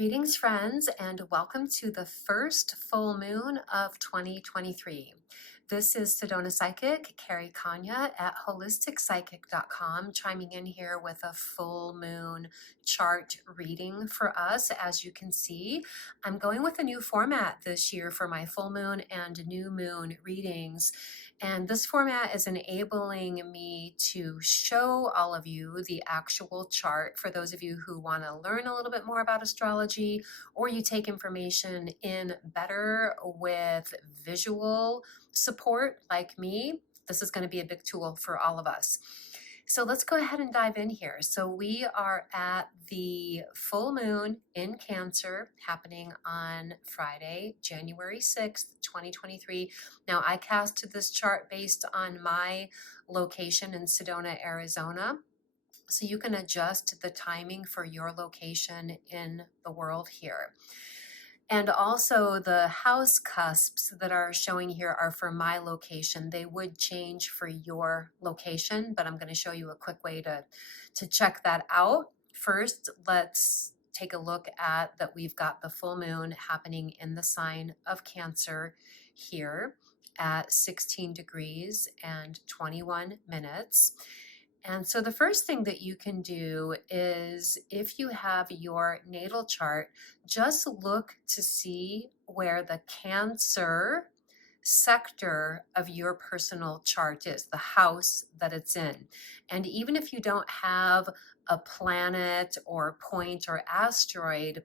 Greetings, friends, and welcome to the first full moon of 2023. This is Sedona Psychic, Carrie Konyha at holisticpsychic.com, chiming in here with a full moon chart reading for us. As you can see, I'm going with a new format this year for my full moon and new moon readings. And this format is enabling me to show all of you the actual chart for those of you who want to learn a little bit more about astrology, or you take information in better with visual support like me. This is going to be a big tool for all of us. So let's go ahead and dive in here. So we are at the full moon in Cancer happening on Friday, January 6th, 2023. Now I casted this chart based on my location in Sedona, Arizona. So you can adjust the timing for your location in the world here. And also the house cusps that are showing here are for my location. They would change for your location, but I'm going to show you a quick way to check that out. First, let's take a look at that we've got the full moon happening in the sign of Cancer here at 16 degrees and 21 minutes. And so the first thing that you can do is, if you have your natal chart, just look to see where the Cancer sector of your personal chart is, the house that it's in. And even if you don't have a planet or point or asteroid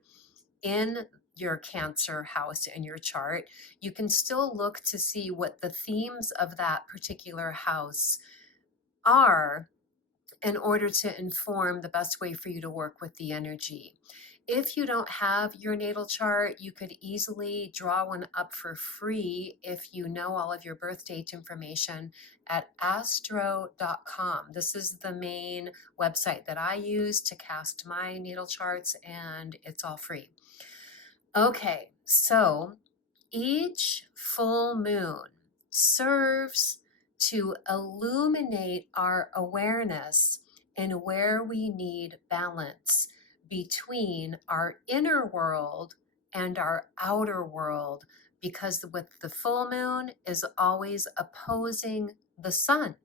in your Cancer house in your chart, you can still look to see what the themes of that particular house are in order to inform the best way for you to work with the energy. If you don't have your natal chart, you could easily draw one up for free if you know all of your birth date information at astro.com. This is the main website that I use to cast my natal charts, and it's all free. Okay, so each full moon serves to illuminate our awareness and where we need balance between our inner world and our outer world, because with the full moon is always opposing the sun.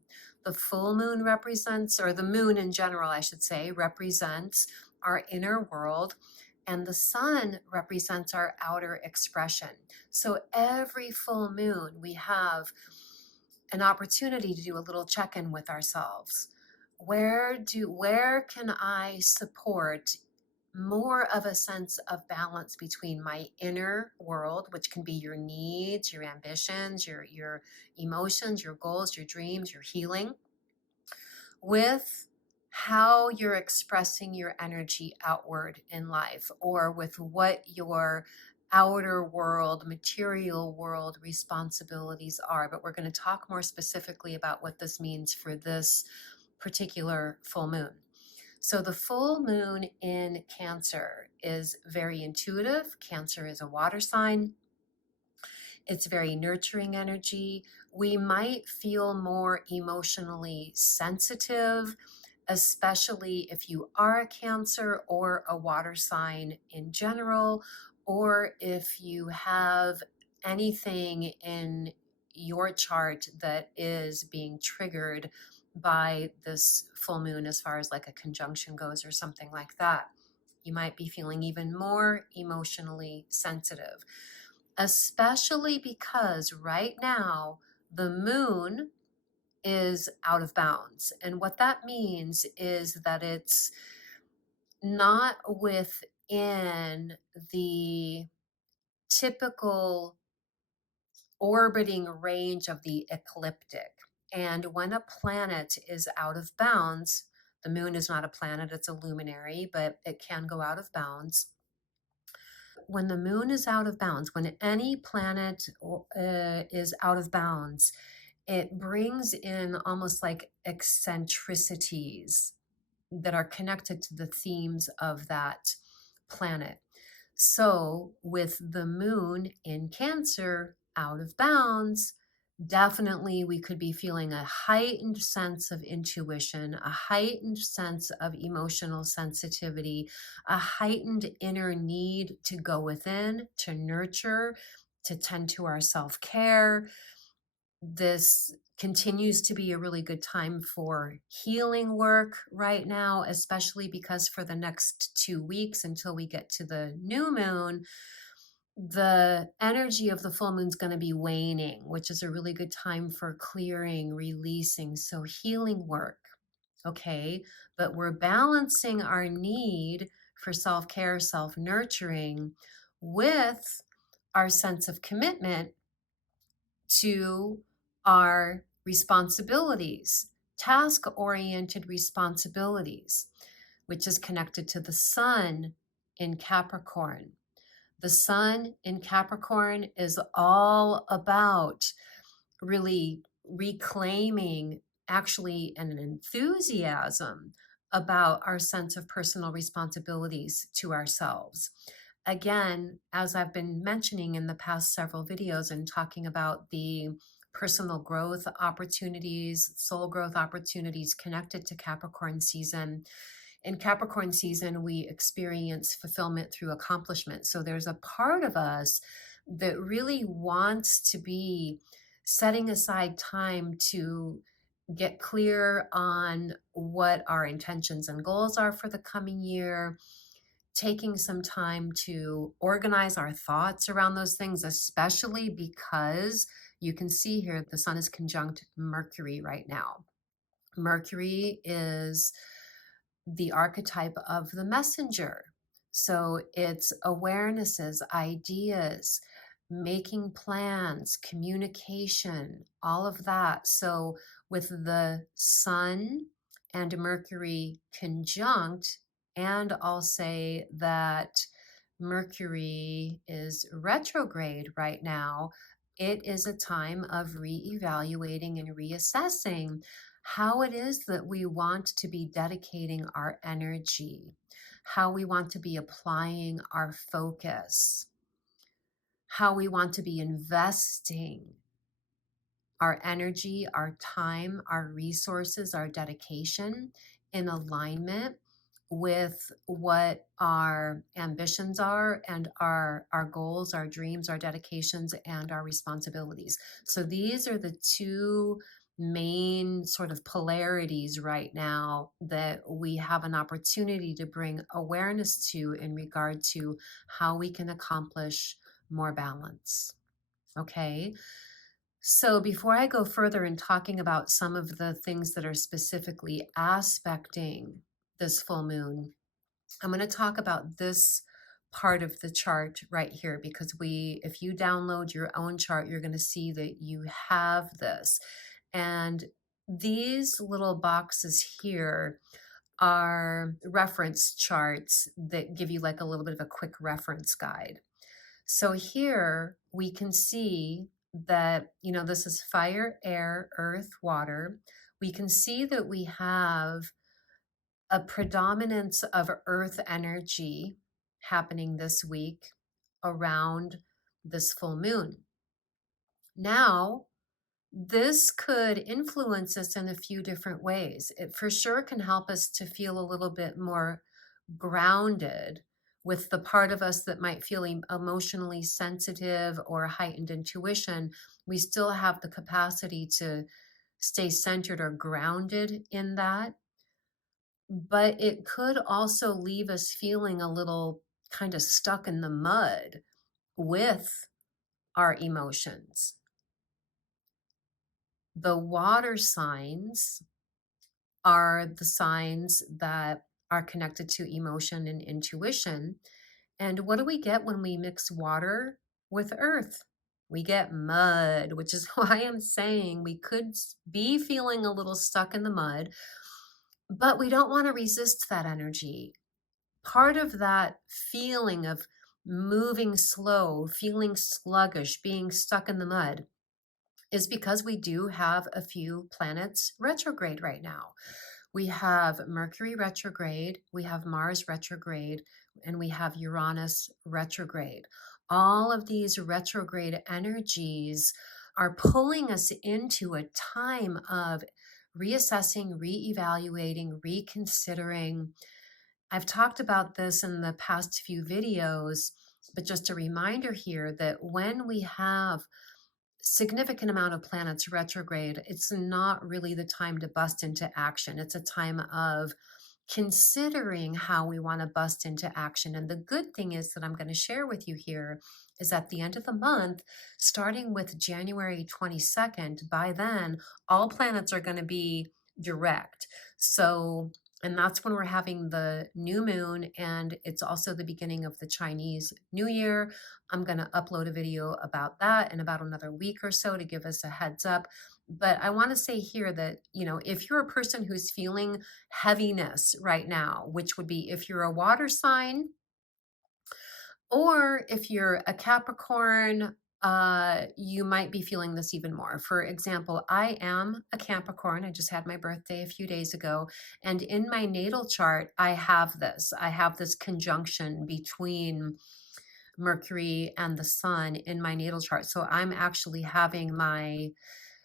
The full moon represents, or the moon in general, I should say, represents our inner world, and the sun represents our outer expression. So every full moon we have an opportunity to do a little check-in with ourselves. Where can I support more of a sense of balance between my inner world, which can be your needs, your ambitions, your emotions, your goals, your dreams, your healing, with how you're expressing your energy outward in life, or with what your outer world, material world responsibilities are. But we're going to talk more specifically about what this means for this particular full moon. So the full moon in Cancer is very intuitive. Cancer is a water sign. It's very nurturing energy. We might feel more emotionally sensitive, especially if you are a Cancer or a water sign in general, or if you have anything in your chart that is being triggered by this full moon, as far as like a conjunction goes or something like that. You might be feeling even more emotionally sensitive, especially because right now the moon is out of bounds. And what that means is that it's not within the typical orbiting range of the ecliptic. And when a planet is out of bounds, the moon is not a planet, it's a luminary, but it can go out of bounds. When the moon is out of bounds, when any planet is out of bounds, it brings in almost like eccentricities that are connected to the themes of that planet. So with the moon in Cancer out of bounds, Definitely, we could be feeling a heightened sense of intuition, a heightened sense of emotional sensitivity, a heightened inner need to go within, to nurture, to tend to our self care. This continues to be a really good time for healing work right now, especially because for the next 2 weeks until we get to the new moon, the energy of the full moon is going to be waning, which is a really good time for clearing, releasing. So, healing work. Okay. But we're balancing our need for self care, self nurturing with our sense of commitment to our responsibilities, task oriented responsibilities, which is connected to the sun in Capricorn. The sun in Capricorn is all about really reclaiming actually an enthusiasm about our sense of personal responsibilities to ourselves. Again, as I've been mentioning in the past several videos and talking about the personal growth opportunities, soul growth opportunities connected to Capricorn season, in Capricorn season, we experience fulfillment through accomplishment. So there's a part of us that really wants to be setting aside time to get clear on what our intentions and goals are for the coming year, taking some time to organize our thoughts around those things, especially because you can see here the sun is conjunct Mercury right now. Mercury is the archetype of the messenger. So it's awarenesses, ideas, making plans, communication, all of that. So with the sun and Mercury conjunct, and I'll say that Mercury is retrograde right now, it is a time of reevaluating and reassessing how it is that we want to be dedicating our energy, how we want to be applying our focus, how we want to be investing our energy, our time, our resources, our dedication in alignment with what our ambitions are and our goals, our dreams, our dedications, and our responsibilities. So these are the two main sort of polarities right now that we have an opportunity to bring awareness to in regard to how we can accomplish more balance. Okay. So before I go further in talking about some of the things that are specifically aspecting this full moon, I'm going to talk about this part of the chart right here because if you download your own chart, you're going to see that you have this. And these little boxes here are reference charts that give you like a little bit of a quick reference guide. So here we can see that, this is fire, air, earth, water. We can see that we have a predominance of earth energy happening this week around this full moon. Now, this could influence us in a few different ways. It for sure can help us to feel a little bit more grounded with the part of us that might feel emotionally sensitive or heightened intuition. We still have the capacity to stay centered or grounded in that. But it could also leave us feeling a little kind of stuck in the mud with our emotions. The water signs are the signs that are connected to emotion and intuition. And what do we get when we mix water with earth? We get mud, which is why I'm saying we could be feeling a little stuck in the mud, but we don't want to resist that energy. Part of that feeling of moving slow, feeling sluggish, being stuck in the mud is because we do have a few planets retrograde right now. We have Mercury retrograde, we have Mars retrograde, and we have Uranus retrograde. All of these retrograde energies are pulling us into a time of reassessing, reevaluating, reconsidering. I've talked about this in the past few videos, but just a reminder here that when we have significant amount of planets retrograde, it's not really the time to bust into action. It's a time of considering how we want to bust into action. And the good thing is that I'm going to share with you here is at the end of the month, starting with January 22nd, by then, all planets are going to be direct. So, and that's when we're having the new moon, and it's also the beginning of the Chinese New Year. I'm going to upload a video about that in about another week or so to give us a heads up. But I want to say here that, if you're a person who's feeling heaviness right now, which would be if you're a water sign or if you're a Capricorn, you might be feeling this even more. For example, I am a Capricorn. I just had my birthday a few days ago. And in my natal chart, I have this. I have this conjunction between Mercury and the Sun in my natal chart. So I'm actually having my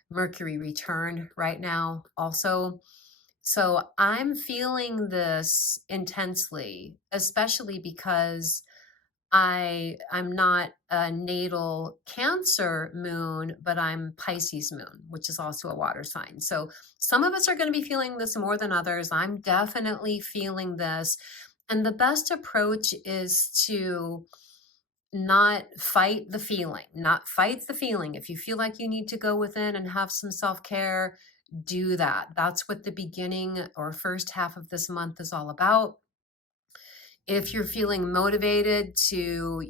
Mercury return right now also. So I'm feeling this intensely, especially because I'm not a natal Cancer moon, but I'm Pisces moon, which is also a water sign. So some of us are going to be feeling this more than others. I'm definitely feeling this. And the best approach is to not fight the feeling, not fight the feeling. If you feel like you need to go within and have some self-care, do that. That's what the beginning or first half of this month is all about. If you're feeling motivated to,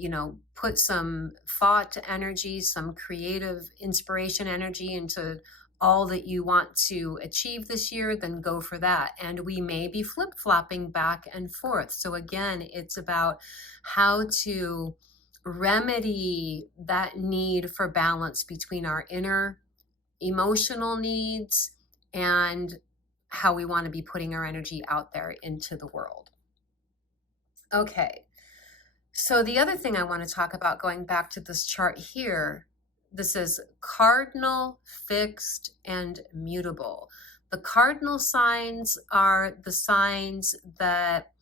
put some thought energy, some creative inspiration energy into all that you want to achieve this year, then go for that. And we may be flip-flopping back and forth. So again, it's about how to remedy that need for balance between our inner emotional needs and how we want to be putting our energy out there into the world. Okay, so the other thing I want to talk about, going back to this chart here, this is cardinal, fixed, and mutable. The cardinal signs are the signs that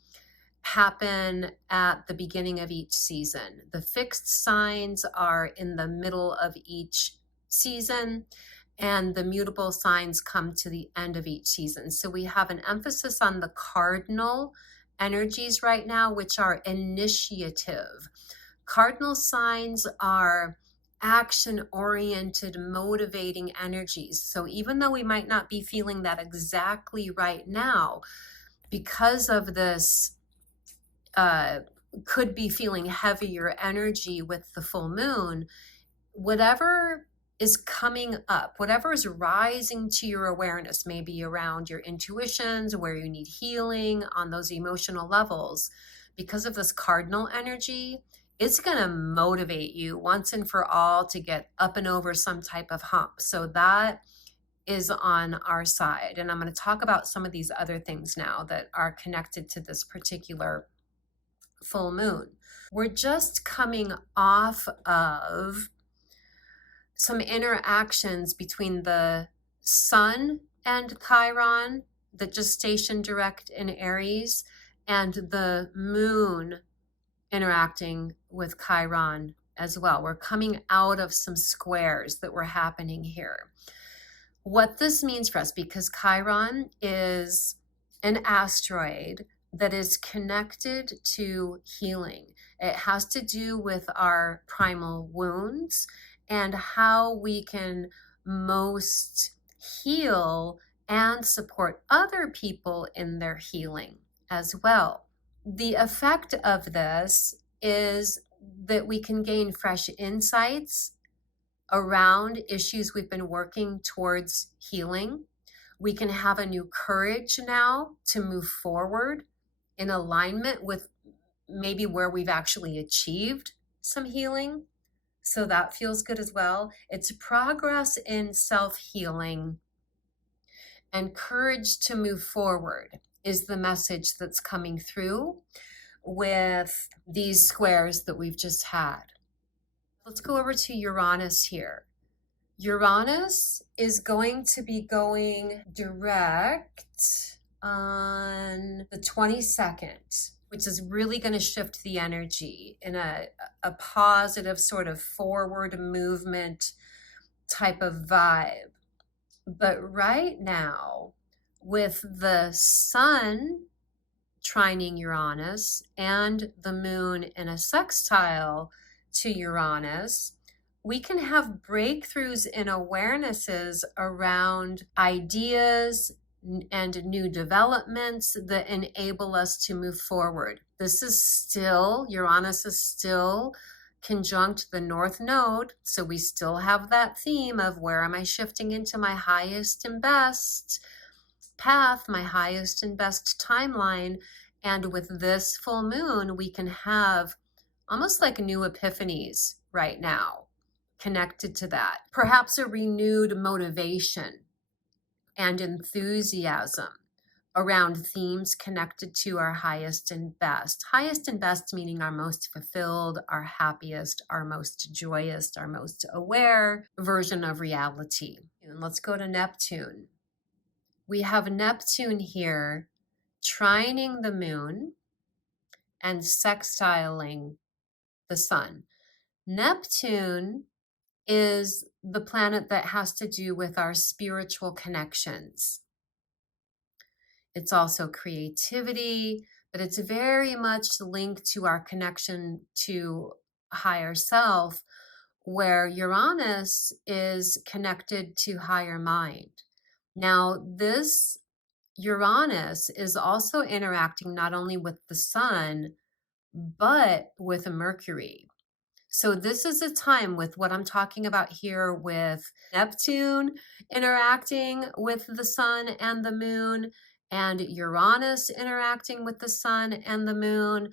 happen at the beginning of each season. The fixed signs are in the middle of each season, and the mutable signs come to the end of each season. So we have an emphasis on the cardinal energies right now, which are initiative. Cardinal signs are action-oriented, motivating energies. So even though we might not be feeling that exactly right now, because of this could be feeling heavier energy with the full moon, whatever is coming up, whatever is rising to your awareness, maybe around your intuitions, where you need healing on those emotional levels, because of this cardinal energy, it's going to motivate you once and for all to get up and over some type of hump. So that is on our side. And I'm going to talk about some of these other things now that are connected to this particular full moon. We're just coming off of some interactions between the Sun and Chiron that just stationed direct in Aries, and the moon interacting with Chiron as well. We're coming out of some squares that were happening here. What this means for us, because Chiron is an asteroid that is connected to healing. It has to do with our primal wounds and how we can most heal and support other people in their healing as well. The effect of this is that we can gain fresh insights around issues we've been working towards healing. We can have a new courage now to move forward in alignment with maybe where we've actually achieved some healing. So that feels good as well. It's progress in self-healing and courage to move forward is the message that's coming through with these squares that we've just had. Let's go over to Uranus here. Uranus is going to be going direct on the 22nd, which is really going to shift the energy in a positive sort of forward movement type of vibe. But right now, with the sun trining Uranus and the moon in a sextile to Uranus, we can have breakthroughs in awarenesses around ideas and new developments that enable us to move forward. This is still, Uranus is still conjunct the North Node, so we still have that theme of where am I shifting into my highest and best path, my highest and best timeline. And with this full moon, we can have almost like new epiphanies right now connected to that. Perhaps a renewed motivation and enthusiasm around themes connected to our highest and best. Highest and best meaning our most fulfilled, our happiest, our most joyous, our most aware version of reality. And let's go to Neptune. We have Neptune here trining the moon and sextiling the sun. Neptune is the planet that has to do with our spiritual connections. It's also creativity, but it's very much linked to our connection to higher self, where Uranus is connected to higher mind. Now, this Uranus is also interacting not only with the sun, but with Mercury. So this is a time with what I'm talking about here with Neptune interacting with the sun and the moon, and Uranus interacting with the sun and the moon.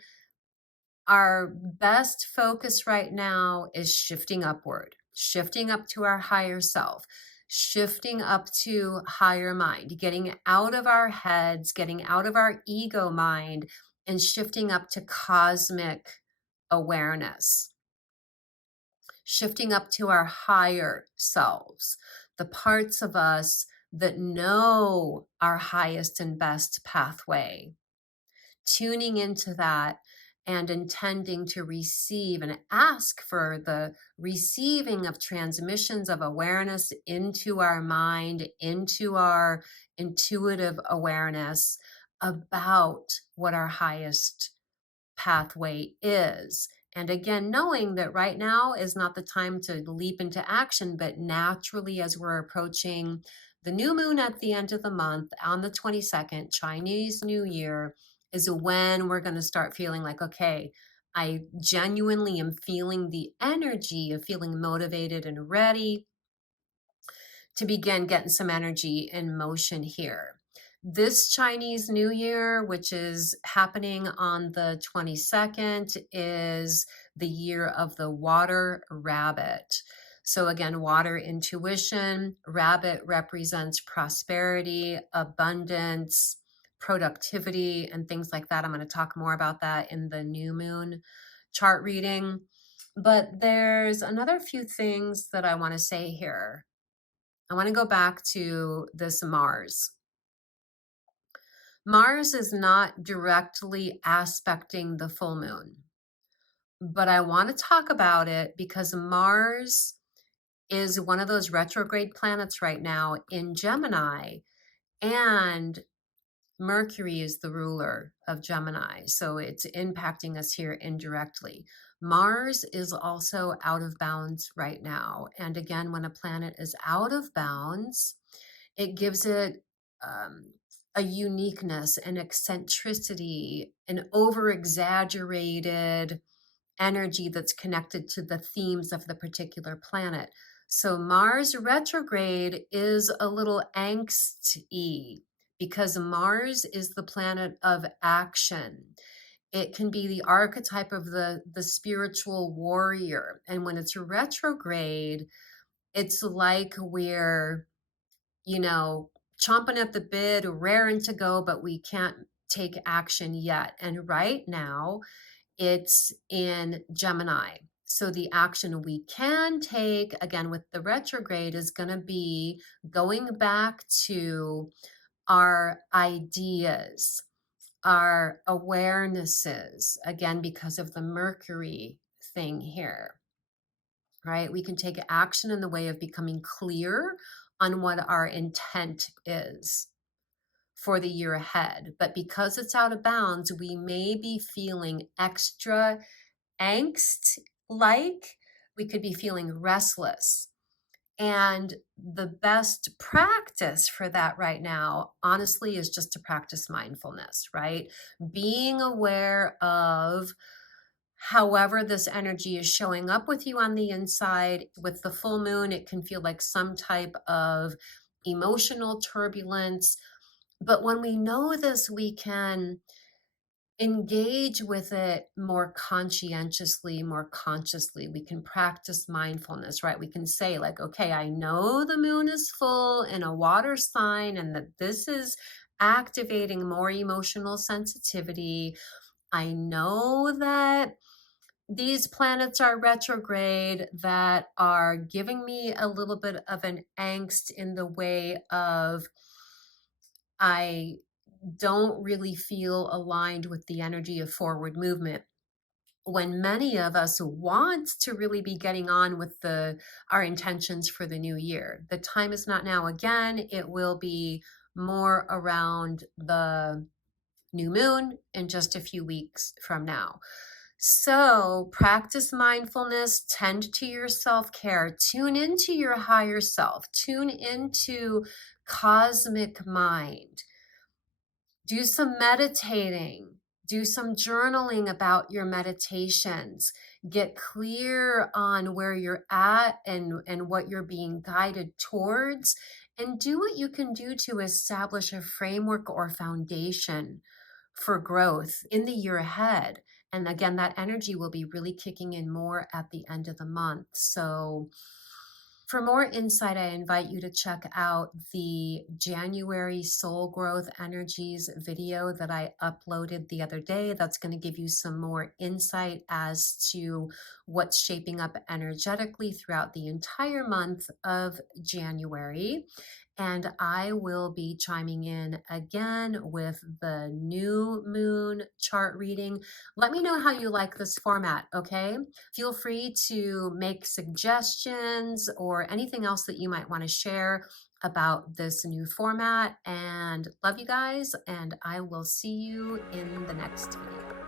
Our best focus right now is shifting upward, shifting up to our higher self, shifting up to higher mind, getting out of our heads, getting out of our ego mind, and shifting up to cosmic awareness, shifting up to our higher selves, the parts of us that know our highest and best pathway, tuning into that and intending to receive and ask for the receiving of transmissions of awareness into our mind, into our intuitive awareness about what our highest pathway is. And again, knowing that right now is not the time to leap into action, but naturally, as we're approaching the new moon at the end of the month on the 22nd, Chinese New Year, is when we're going to start feeling like, okay, I genuinely am feeling the energy of feeling motivated and ready to begin getting some energy in motion here. This Chinese New Year, which is happening on the 22nd, is the year of the water rabbit. So again, water intuition, rabbit represents prosperity, abundance, productivity, and things like that. I'm going to talk more about that in the new moon chart reading. But there's another few things that I want to say here. I want to go back to this Mars. Mars is not directly aspecting the full moon, but I want to talk about it because Mars is one of those retrograde planets right now in Gemini, and Mercury is the ruler of Gemini, so it's impacting us here indirectly. Mars is also out of bounds right now, and again, when a planet is out of bounds, it gives it a uniqueness, an eccentricity, an over-exaggerated energy that's connected to the themes of the particular planet. So Mars retrograde is a little angsty because Mars is the planet of action. It can be the archetype of the spiritual warrior. And when it's retrograde, it's like we're, chomping at the bit, raring to go, but we can't take action yet. And right now, it's in Gemini. So the action we can take, again, with the retrograde is going to be going back to our ideas, our awarenesses, again, because of the Mercury thing here, right? We can take action in the way of becoming clear on what our intent is for the year ahead. But because it's out of bounds, we may be feeling extra angst like, we could be feeling restless. And the best practice for that right now, honestly, is just to practice mindfulness, right? Being aware of however this energy is showing up with you on the inside. With the full moon, it can feel like some type of emotional turbulence. But when we know this, we can engage with it more conscientiously, more consciously. We can practice mindfulness, right? We can say, like, okay, I know the moon is full in a water sign and that this is activating more emotional sensitivity. I know that these planets are retrograde that are giving me a little bit of an angst in the way of I don't really feel aligned with the energy of forward movement, when many of us want to really be getting on with our intentions for the new year. The time is not now. Again, it will be more around the new moon in just a few weeks from now. So practice mindfulness, tend to your self-care, tune into your higher self, tune into cosmic mind. Do some meditating, do some journaling about your meditations, get clear on where you're at and what you're being guided towards, and do what you can do to establish a framework or foundation for growth in the year ahead. And again, that energy will be really kicking in more at the end of the month. So for more insight, I invite you to check out the January Soul Growth Energies video that I uploaded the other day. That's going to give you some more insight as to what's shaping up energetically throughout the entire month of January. And I will be chiming in again with the new moon chart reading. Let me know how you like this format, okay? Feel free to make suggestions or anything else that you might want to share about this new format. And love you guys, and I will see you in the next video.